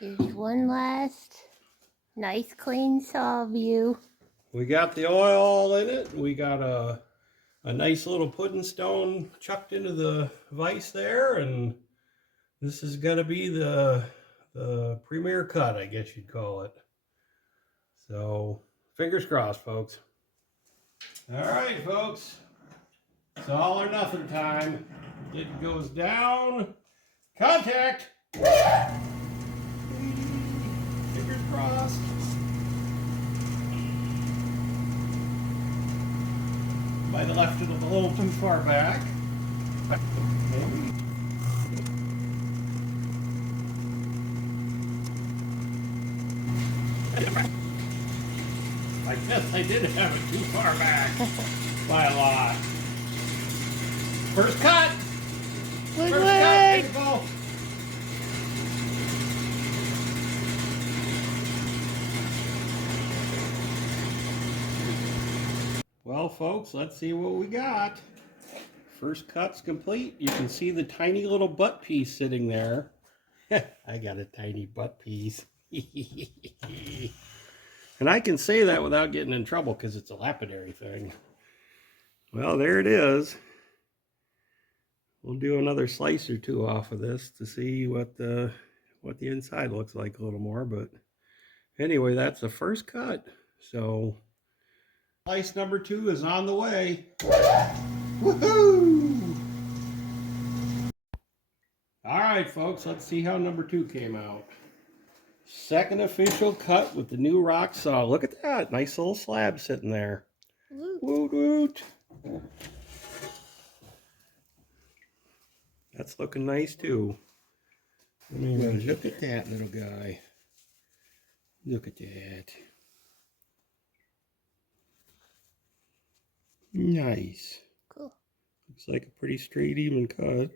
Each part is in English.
Here's one last nice clean saw view. We got the oil all in it. We got a nice little pudding stone chucked into the vise there, and this is gonna be the premier cut, I guess you'd call it. So fingers crossed, folks. All right, folks. It's all or nothing time. It goes down. Contact. Fingers crossed. Might have left it a little too far back. Maybe. I guess I did have it too far back by a lot. First cut. Wood, First wood. cut. Take a ball. Well, folks, let's see what we got. First cut's complete. You can see the tiny little butt piece sitting there. I got a tiny butt piece. And I can say that without getting in trouble because it's a lapidary thing. Well, there it is. We'll do another slice or two off of this to see what the inside looks like a little more. But anyway, that's the first cut. So slice number 2 is on the way. Woohoo! All right, folks, let's see how number 2 came out. Second official cut with the new rock saw. Look at that. Nice little slab sitting there. Woot woot. That's looking nice too. I mean, look at that little guy. Look at that. Nice. Cool. Looks like a pretty straight, even cut.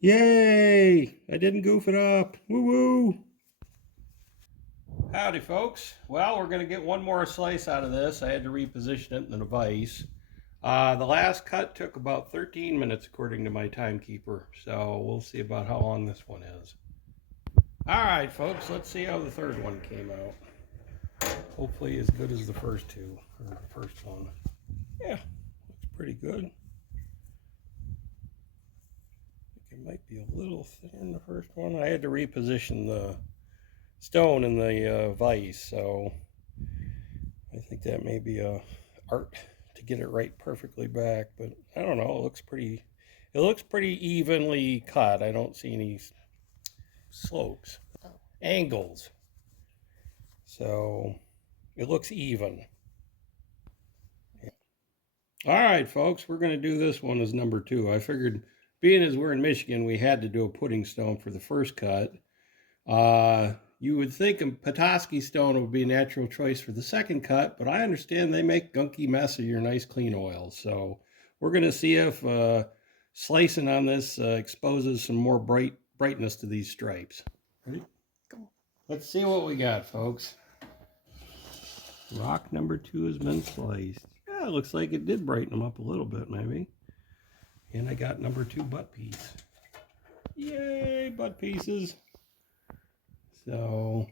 Yay! I didn't goof it up. Woo woo! Howdy, folks. Well, we're going to get one more slice out of this. I had to reposition it in the vise. The last cut took about 13 minutes, according to my timekeeper. So we'll see about how long this one is. All right, folks. Let's see how the third one came out. Hopefully as good as the first two, or the first one. Yeah, looks pretty good. I think it might be a little thinner than the first one. I had to reposition the stone in the vise, so I think that may be a art to get it right perfectly back, but I don't know. It looks pretty evenly cut. I don't see any slopes, angles, so it looks even. All right, folks, we're going to do this one as number 2. I figured, being as we're in Michigan, we had to do a pudding stone for the first cut. You would think a Petoskey stone would be a natural choice for the second cut, but I understand they make gunky mess of your nice clean oils. So we're going to see if slicing on this exposes some more brightness to these stripes. Ready? Cool. Let's see what we got, folks. Rock number 2 has been sliced. Yeah, it looks like it did brighten them up a little bit, maybe. And I got number 2 butt piece. Yay, butt pieces. So,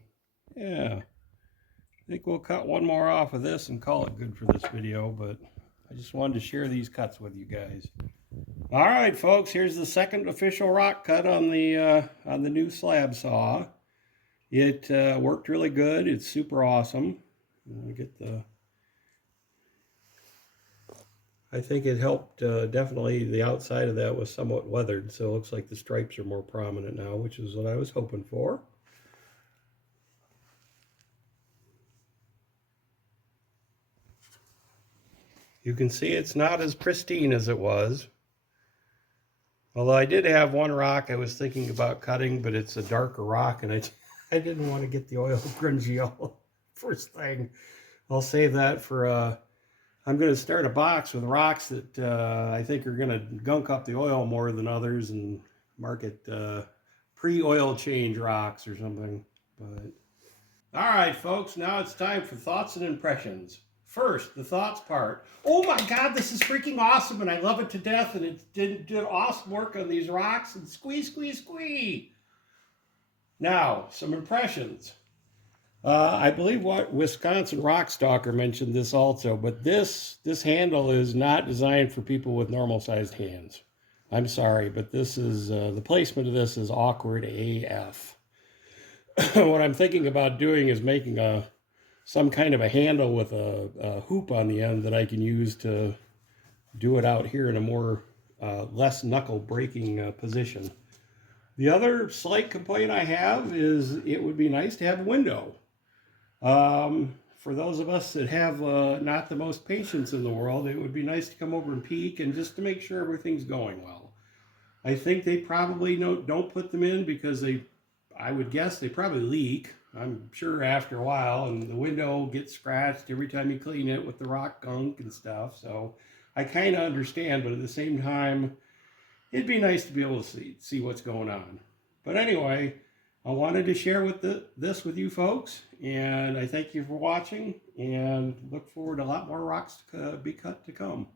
yeah, I think we'll cut one more off of this and call it good for this video, but I just wanted to share these cuts with you guys. All right, folks, here's the second official rock cut on the new slab saw. It worked really good. It's super awesome. I think it helped, definitely the outside of that was somewhat weathered, so it looks like the stripes are more prominent now, which is what I was hoping for. You can see it's not as pristine as it was. Although I did have one rock I was thinking about cutting, but it's a darker rock, and I didn't want to get the oil grungy all first thing. I'll save that for, I'm going to start a box with rocks that I think are going to gunk up the oil more than others and mark it pre-oil change rocks or something. But all right, folks, now it's time for thoughts and impressions. First, the thoughts part. Oh my God, this is freaking awesome, and I love it to death, and it did awesome work on these rocks, and squeeze, squeeze, squeeze. Now, some impressions. I believe what Wisconsin Rockstalker mentioned this also, but this handle is not designed for people with normal sized hands. I'm sorry, but this is the placement of this is awkward AF. What I'm thinking about doing is making some kind of a handle with a hoop on the end that I can use to do it out here in a more less knuckle breaking position. The other slight complaint I have is it would be nice to have a window. For those of us that have not the most patience in the world, it would be nice to come over and peek and just to make sure everything's going well. I think they probably don't put them in because I would guess they probably leak. I'm sure after a while, and the window gets scratched every time you clean it with the rock gunk and stuff. So I kind of understand, but at the same time, it'd be nice to be able to see what's going on. But anyway, I wanted to share this with you folks, and I thank you for watching, and look forward to a lot more rocks to be cut to come.